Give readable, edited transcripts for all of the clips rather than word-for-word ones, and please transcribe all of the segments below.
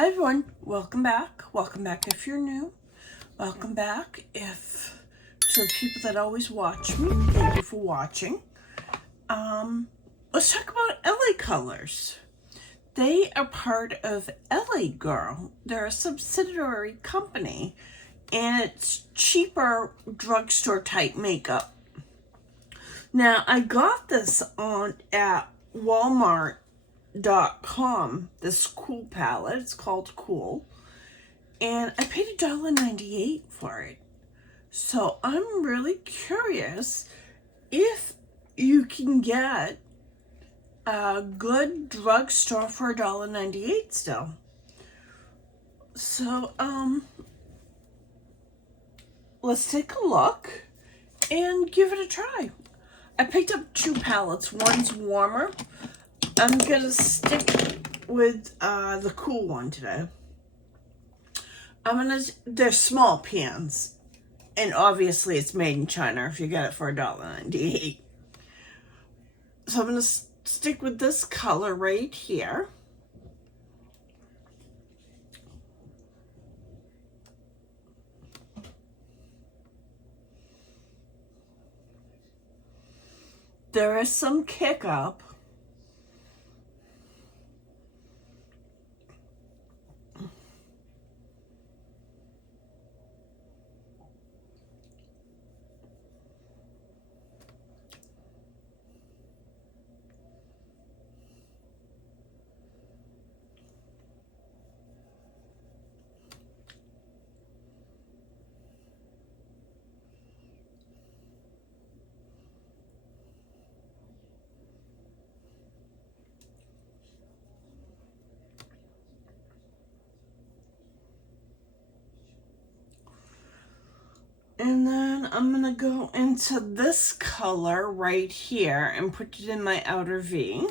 Hi everyone, welcome back. Welcome back if you're new. Welcome back if to the people that always watch me. Thank you for watching. Let's talk about LA Colors. They are part of LA Girl. They're a subsidiary company and it's cheaper drugstore type makeup. Now I got this on at Walmart.com, this Cool palette. It's called Cool, and I paid $1.98 for it. So I'm really curious if you can get a good drugstore for $1.98 still. So let's take a look and give it a try. I picked up two palettes. One's warmer. I'm gonna stick with the Cool one today. They're small pans, and obviously it's made in China if you get it for $1.98. So I'm gonna stick with this color right here. There is some kick up. And then I'm gonna go into this color right here and put it in my outer V.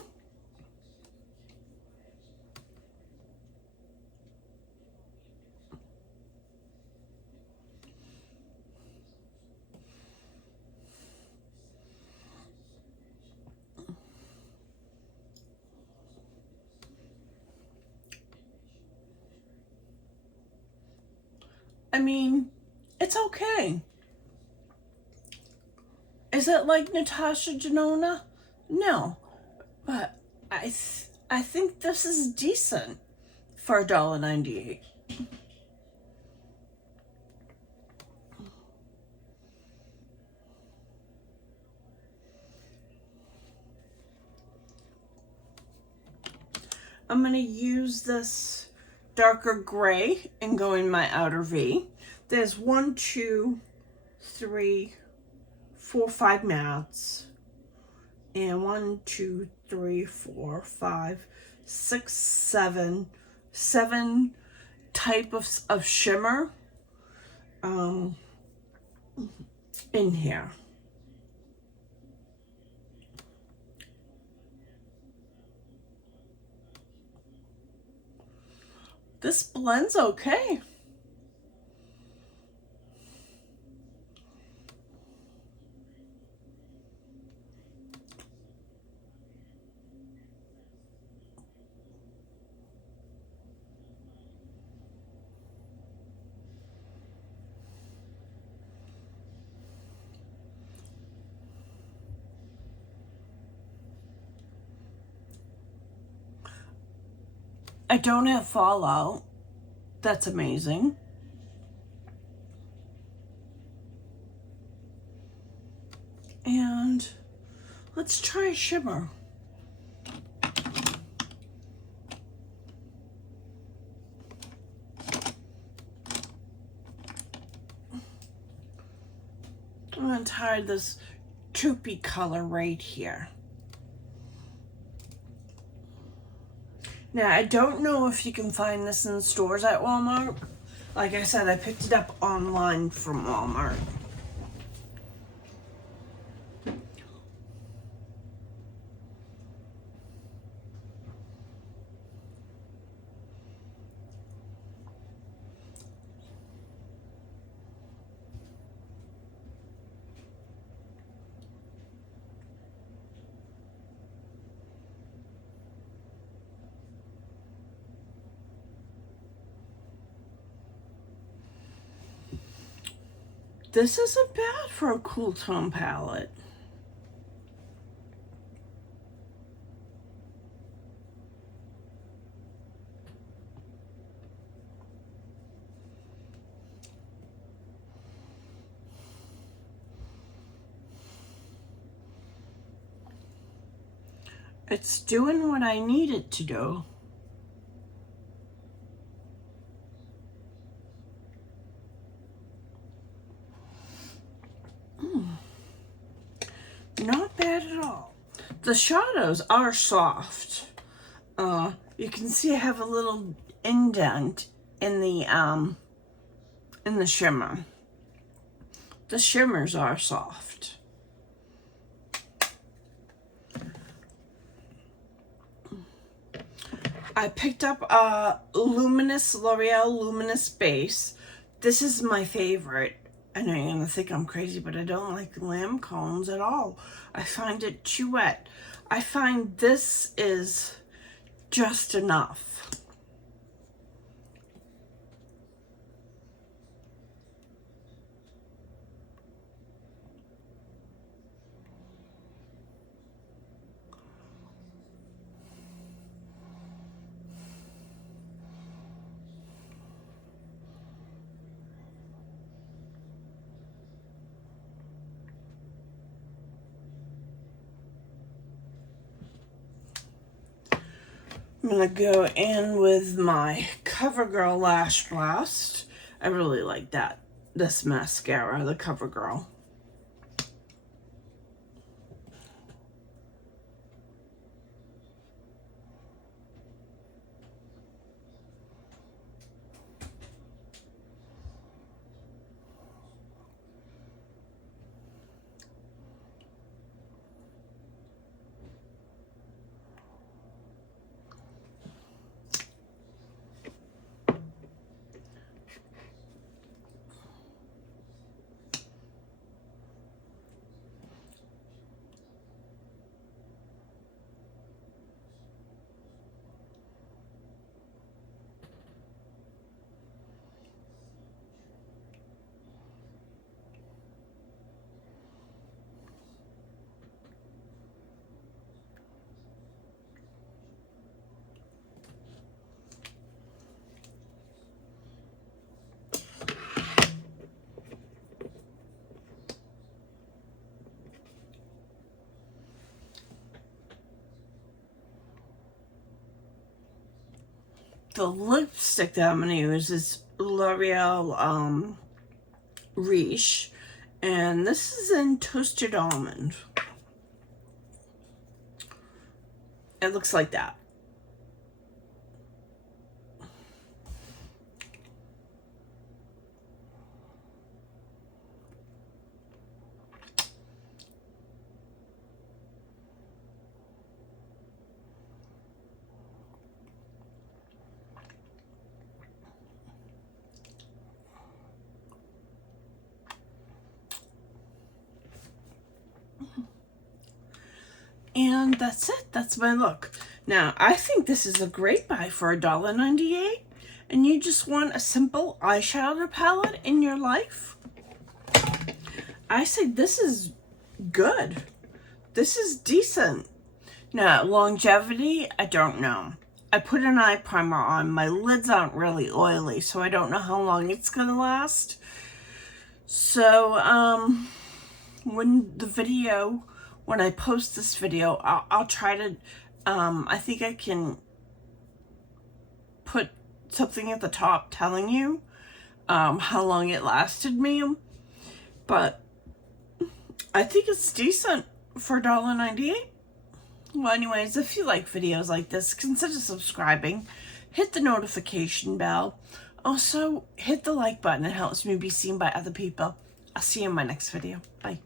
I mean, it's okay. Is it like Natasha Denona? No, but I think this is decent for $1.98. I'm gonna use this darker gray and go in my outer V. There's 1, 2, 3, 4, 5 mattes, and 1, 2, 3, 4, 5, 6, 7 type of shimmer in here. This blends okay. I don't have fallout. That's amazing. And let's try shimmer. I'm going to try this taupey color right here. Now, I don't know if you can find this in stores at Walmart. Like I said, I picked it up online from Walmart. This isn't bad for a cool tone palette. It's doing what I need it to do. Not bad at all. The shadows are soft. You can see I have a little indent in the shimmer. The shimmers are soft. I picked up a L'Oreal Luminous base. This is my favorite. I know you're gonna think I'm crazy, but I don't like lamb cones at all. I find it too wet. I find this is just enough. I'm gonna go in with my CoverGirl Lash Blast. I really like this mascara, the CoverGirl. The lipstick that I'm going to use is L'Oreal Riche, and this is in Toasted Almond. It looks like that. And that's it. That's my look. Now, I think this is a great buy for $1.98. And you just want a simple eyeshadow palette in your life. I say this is good. This is decent. Now, longevity, I don't know. I put an eye primer on. My lids aren't really oily, so I don't know how long it's going to last. So, when I post this video, I'll try to, I think I can put something at the top telling you how long it lasted me. But I think it's decent for $1.98. Well, anyways, if you like videos like this, consider subscribing. Hit the notification bell. Also, hit the like button. It helps me be seen by other people. I'll see you in my next video. Bye.